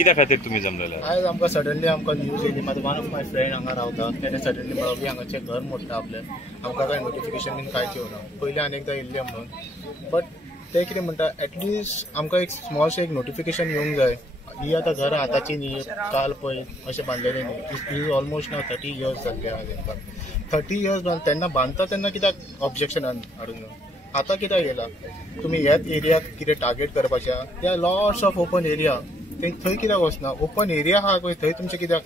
कित्या खातीर तुम्ही जमलेले? आज आमकां सडनली आमकां न्यूज येयली. म्हाजो वन ऑफ माय फ्रेंड हांगा रावता, तेणें सडनली म्हळ्ळें हांगाचें घर मोडटा आपलें. आमकां कांय नोटिफिकेशन बीन कांयच येवना. पयलीं आनी एकदां येयल्लें म्हणून. बट ते कितें म्हणटा, एटलिस्ट आमकां एक स्मॉलशें एक नोटिफिकेशन येवंक जाय. ही आतां घरां आतांची न्ही, काल पळय अशें बांदलेलें न्ही. इज ऑलमोस्ट नाव 30 years जाल्ले आहा तांकां. 30 years तेन्ना बांदता तेन्ना कित्याक ऑब्जेक्शन हाडूंक ना? आतां कित्याक येयला? तुमी ह्याच एरियाक कितें टार्गेट करपाचें? They are lots of open area. थंय कित्याक वचना? ओपन एरिया आहा पळय थंय तुमचें कित्याक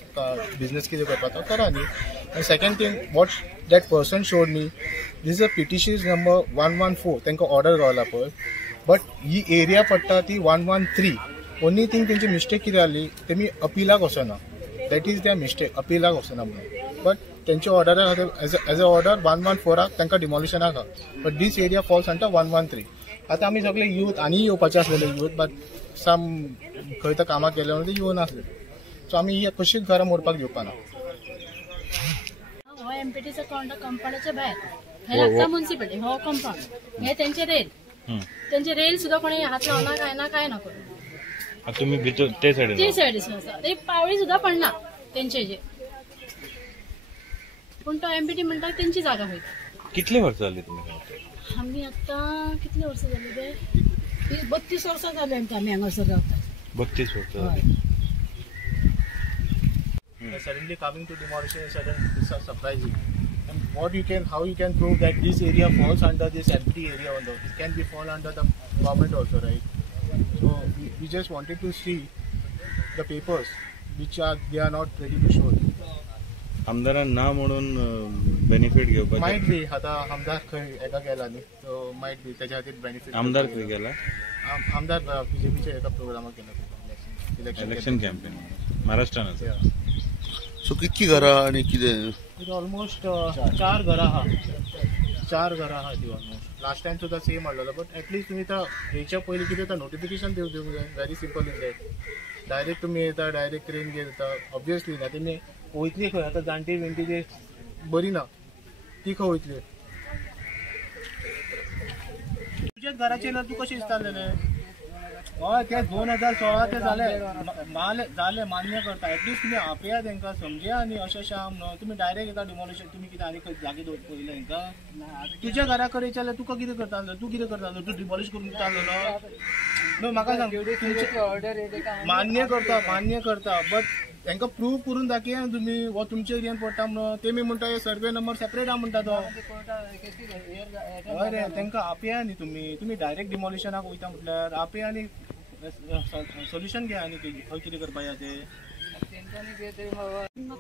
बिझनेस कितें करपाचो करा न्ही. आनी second thing what that person showed me, this is a PTC number 114. तांकां ऑर्डर गावला पळय. बट ही एरिया पडटा ती 113. ओन्ली थिंग तेंची मिस्टेक कितें जाली, तेमी अपिलाक वचना. दॅट इज देयर मिस्टेक, अपिलाक वचना म्हणून. बट तेंच्या ऑर्डरा खातीर एज अ ऑर्डर 114 तांकां डिमॉलिशनाक आहा. But this area falls under 113. आतां आमी सगळे यूथ आनी येवपाचे आसलेले यूथ, बट सम खंय तर कामाक गेले म्हणून ते येवं नासले. सो आमी ही कशीच घरां मोडपाक दिवपाना. हो एमपीटीचा कंपाऊंडाच्या भायर हे लागता म्युनिसिपालिटी हो कंपाऊंड. हे तेंचे रेल सुद्धा कोणी हात लावना काय ना करू. तुम्ही भितर ते सायडीसून आसा ते पावळी सुद्धा पडना तेंचे जे. पण तो एमपीटी म्हणटा तेंची जागा होय. कितले वर्ष जाली तुम्ही रावता? आम्ही आता कितले वर्ष झाली ते? 32 वर्सां जाली आमी हांगासर रावता. 32 वर्ष जाली. Suddenly coming to demolition is sudden surprising. And how you can prove that this area falls under this empty area also? It can be fall under the government also, right? So we just wanted to see the papers which they are not ready to show. आमदारांना म्हणून benefit घेवपाचे might be. आता आमदार खंय एका गेला न्ही, so might be त्याच्या खातीर बेनिफिट. आमदार खंय गेला? आमदार BJPच्या एका प्रोग्रामाक गेला, इलेक्शन कॅम्पेन महाराष्ट्रान आसा. सो कितकी घरां आनी कितें? ऑलमोस्ट 4 घरां आहा. 4 घरां आहा ती ऑलमोस्ट. लास्ट टायम सुद्धा सेम हाडलेलो. बट एटलीस्ट तुमी हेच्या पयलीं कितें तर नोटिफिकेशन दिवंक जाय. Very simple in that. Direct तुमी येता, डायरेक्ट ट्रेन घेवन येता. ऑब्वियसली ना तुमी वयतली खंय? आतां जाणटी बिणटी जे बरी ना ती खंय वयतली? तुजेच घराचेर ना तूं कशें दिसतालें? हय ते 2016 ते जाले मान्य करता. एटलीस्ट तुमी आपया तांकां समजया न्ही. अशें शाम न्हू तुमी डायरेक्ट येता डिमॉलिशन. तुमी कितें आनी खंय जागे पयले हांकां? तुज्या घरा कडेन जाल्यार तुका कितें करतालो? तूं कितें करतालो? तूं डिमॉलिश करून दितालो न्हू. म्हाका सांग. मान्य करता बट तांकां प्रूव करून दाखया तुमी हो तुमच्या एरियान पडटा म्हणून. तेमी म्हणटा हे सर्वे नंबर सेपरेट आहा म्हणटा तो. हय रे तांकां आपया न्ही तुमी डायरेक्ट डिमॉलिशनाक वयता म्हटल्यार आपया आनी सोल्युशन घ्या आनी खंय कितें करपा जाय ते.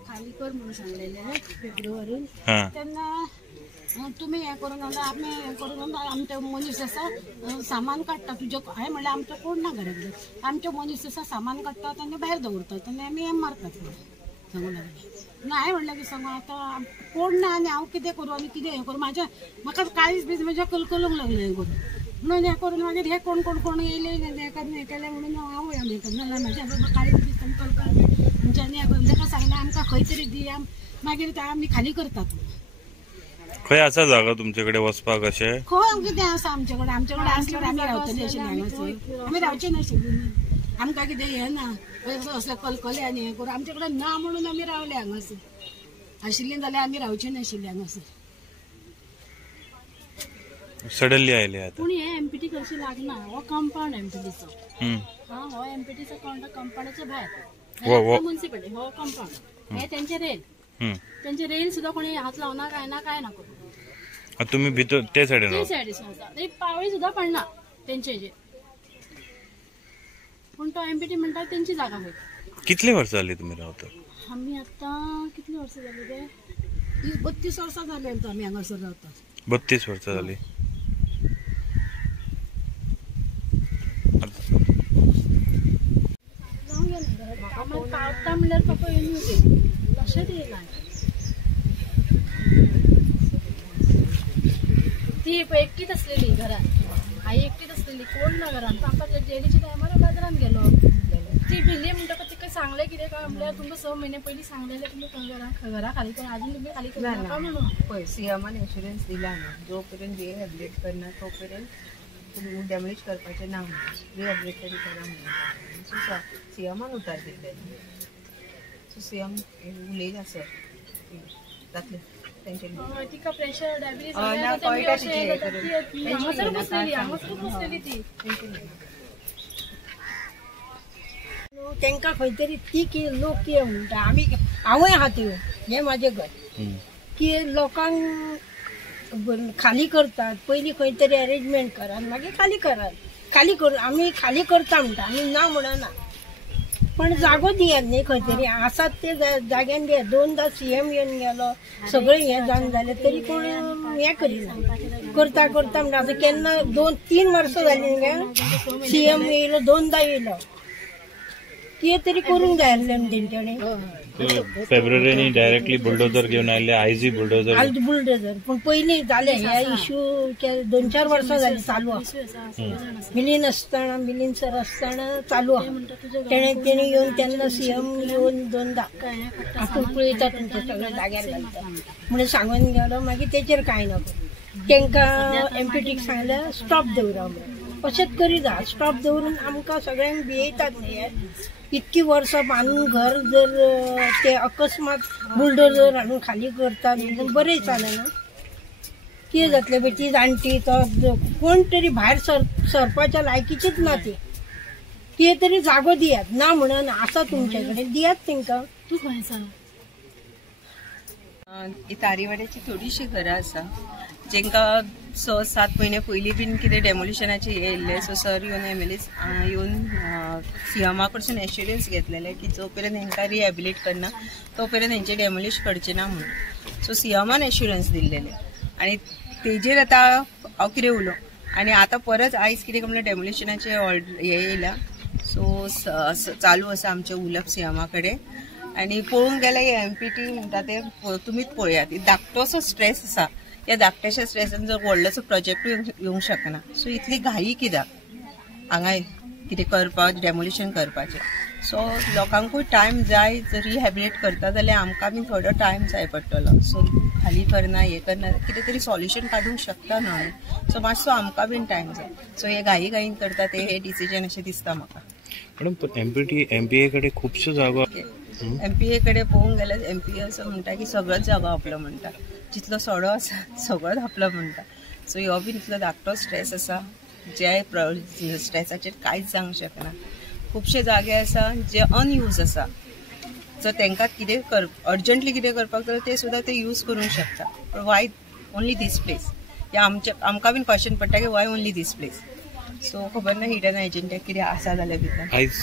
खाली कर म्हणून सांगलेले फेब्रुवारीन. तेन्ना तुम्ही हे करून आमी हे करून आमचे मनीस आसा सामान काडटा. तुजे हांवें म्हणलें आमचो कोण ना घरांतले. आमचे मनीस आसा सामान काडटात आनी भायर दवरतात आनी आमी हें मारतात सांगून लागलें. हांवें म्हणलें की सांगू आतां कोण ना आनी हांव कितें करूं आनी कितें हें करूं? म्हाका काळीज बीज म्हज्या कलकलूंक लागलें हें करून. म्हणून हें करून मागीर हे कोण येयले हें केलें म्हणून हांव हें करना. म्हाज्या काळीज बीज कलकल आमच्यांनी हें करून ताका सांगलें आमकां खंय तरी दी. मागीर आमी खाली करतात. खंय आसा जागा तुमच्याकडे वचपाक? अशें खंय कितें आसा आमच्याकडे आसल्यार आमी रावतली आशिल्ली हांगासर. आमी रावची नाशिल्ली. आमकां कितें हें ना असले कलकले आनी हें करून आमचे कडेन ना म्हणून आमी रावले हांगासर. आशिल्ली जाल्यार आमी रावची नाशिल्ली हांगासर. सडनली आयले आता. पूण हे एमपीटी करची लागना. हो कंपाऊंड एमपीटीचो. हो एमपीटीचा कंपाऊंडाच्या भायर म्युनिसिपालिटी हो कंपाऊंड. हे तेंचे रेल सुद्धा कोणी हात लावना काय ना करू. तुम्ही भितर ते सायडीसून आसा ते पावळी सुद्धा पडना तेंचे जे. पण तो एमपीटी म्हणटा तेंची जागा होय. कितले वर्ष जाली तुम्ही रावता? आम्ही आता कितले वर्ष झाले ते? 32 वर्सां जाली आमी हांगासर रावता. 32 वर्ष जाली. पावता म्हणल्यार फक्त येवन अशेंच येयना. ती एकटीच असलेली घरात. आई एकटीच असलेली कोण ना घरात. आमकां जेलीच्या टायमार बाजारात गेलो. ती भिली म्हणटकच तिका सांगलें कितें काय म्हणल्यार तुमकां 6 महिने पयलीं सांगलेलें तुमी घरा खाली करून अजून तुमी खाली करून म्हणून. पळय सीएमान इन्शुरन्स दिला ना. जो पर्यंत जे एडलेट करना तो पर्यंत डॅमेज करपाचें ना रिहॅबिलिट तरी करा म्हणून सो सीएमान उतर दिले सो सीएम उलयला सर जातलें तेंचे तिका प्रेशर डायबिटीज ना कळटा तिचे हांगासर बसलेली ती तांकां खंय तरी ती की लोक कितें म्हणटा आमी हांवूय आहा त्यो हें म्हाजें घर की लोकांक खाली करतात पयलीं खंय तरी अरेंजमेंट करात मागीर खाली करून आमी खाली करता म्हणटा आमी ना म्हणना पण जागो दियात न्ही खंय तरी आसात ते जाग्यान दियात 2दा सीएम येवन गेलो सगळें हें जावन जालें तरी कोण हें करिना करता म्हणटा आतां केन्ना 2-3 वर्सां जालीं गे सीएम येयलो 2दा येयलो कितें तरी करूंक जाय आसलें तेंच्यांनी फेब्रुवारीनी डायरेक्टली बुलडोजर घेऊन आले आयजी बुलडोजर आज बुलडोजर पण पयलीं जालें ह्या इश्यू 2-4 वर्सां जालीं चालू आहा मिलीन सर आसतना चालू आहा तेणे येवन तेन्ना सीएम येवन 2दा आपूण पळयता तुमचे सगळे जाग्यार घालता म्हणून सांगून गेलो मागीर तेचेर कांय नको तांकां एमपीटीक सांगलें स्टॉप दवरा म्हणून अशेंच करीत स्टॉप दवरून आमकां सगळ्यांक भियेतात न्ही इतकी वर्सां बांदून घर जर ते अकस्मात बुलडोजर हाडून खाली करतात बरें जालें ना कितें जातलें पळय ती जाणटी तो कोण तरी भायर सरपाच्या लायकीचीच ना ती कितें तरी जागो दियात ना म्हणून आसा तुमचे कडेन दियात तांकां तूं खंय आसा तारीवाड्याची थोडीशी घरां आसा जेंकां 6-7 म्हयने पयलीं बीन कितें डेमोलिशनाचे येयल्ले सो सर येवन एमएलए येवन सीएमा कडसून एश्युरन्स घेतलेले की जो पर्यंत हांकां रिहॅबिलिट करना तो पर्यंत हेंचे डेमोलिश करचे ना म्हणून सो सीएमान एश्युरन्स दिल्लेले आनी तेजेर आतां हांव कितें उलो आनी आतां परत आयज कितें म्हणल्यार डेमोलिशनाचे हे येयला सो चालू आसा आमचें उलोवप सीएमा कडेन आनी पळोवंक गेल्यार एमपीटी म्हणटा ते तुमीच पळयात धाकटोसो स्ट्रेस आसा या धाकट्याशा स्ट्रेसान जर व्हडलोसो प्रोजेक्ट येवंक शकना सो इतली घाई कित्याक हांगा कितें करपाक डेमोलिशन करपाचें सो लोकांकूय टायम जाय जर रिहॅबिलिट करता जाल्यार आमकां बी थोडो टायम जाय पडटलो सो खाली करना हे करना कितें तरी सॉल्युशन काडूंक शकता न्हू आमी सो मातसो आमकां बीन टायम जाय सो हे घाईन करता ते हे डिसिजन अशें दिसता म्हाका मॅडम एमपीए कडेन खुबश्यो जागो एमपीए कडेन पळोवंक गेल्यार एमपीए असो म्हणटा की सगळोच जागो आपलो म्हणटा जितलो सडो आसा सगळोच आपलो म्हणटा सो हो बीन इतलो धाकटो स्ट्रेस आसा जे स्ट्रेसाचेर कांयच जावंक शकना खुबशे जागे आसा जे अनयूज आसा जर तांकां कितें अर्जंटली कितें करपाक जाय ते सुद्दां ते यूज करूंक शकता पण वाय ओन्ली दीस प्लेस हे आमकां बीन क्वेश्चन पडटा की वाय ओन्ली दीस प्लेस सो खबर ना हिडन एजंटा कितें आसा जाल्यार भितर आयज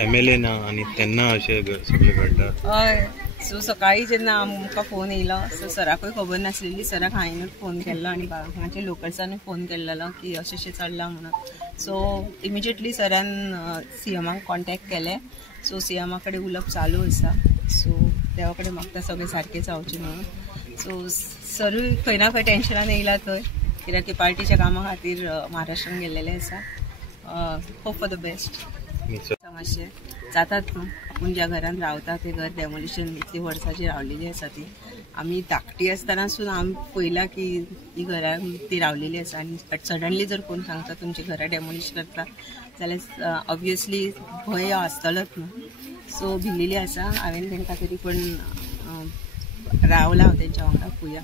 एमएलए ना आनी तेन्ना अशें सगळें घडटा हय सो सकाळी जेन्ना आमकां फोन येयलो सो सराकूय खबर नासलेली सराक हांवेंनूच फोन केल्लो आनी हांगाच्या लोकल्सानूय फोन केल्लो की अशें चल्लां म्हणून सो इमिजिएटली सरान सीएमाक कॉन्टेक्ट केलें सो सीएमा कडेन उलोवप चालू आसा सो देवा कडेन मागता सगळें सारकें जावचें म्हणून सो सरूय खंय ना खंय टेन्शनान येयला थंय कित्याक की पार्टीच्या कामा खातीर महाराष्ट्रान गेल्लेले आसा होप फॉर द बेस्ट मातशें जातात न्हू आपूण ज्या घरान रावता ते घर डेमोलिशन इतली वर्सांची रावलेली आसा ती आमी धाकटी आसतनासून आमी पळयलां की ही घरान ती रावलेली आसा आनी सडनली जर कोण सांगता तुमची घरां डेमोलिश करता जाल्यार ऑब्वियसली भंय आसतलोच न्हू सो भिल्लेली आसा हांवें तांकां तरी पण रावला हांव तेंच्या वांगडा पळोवया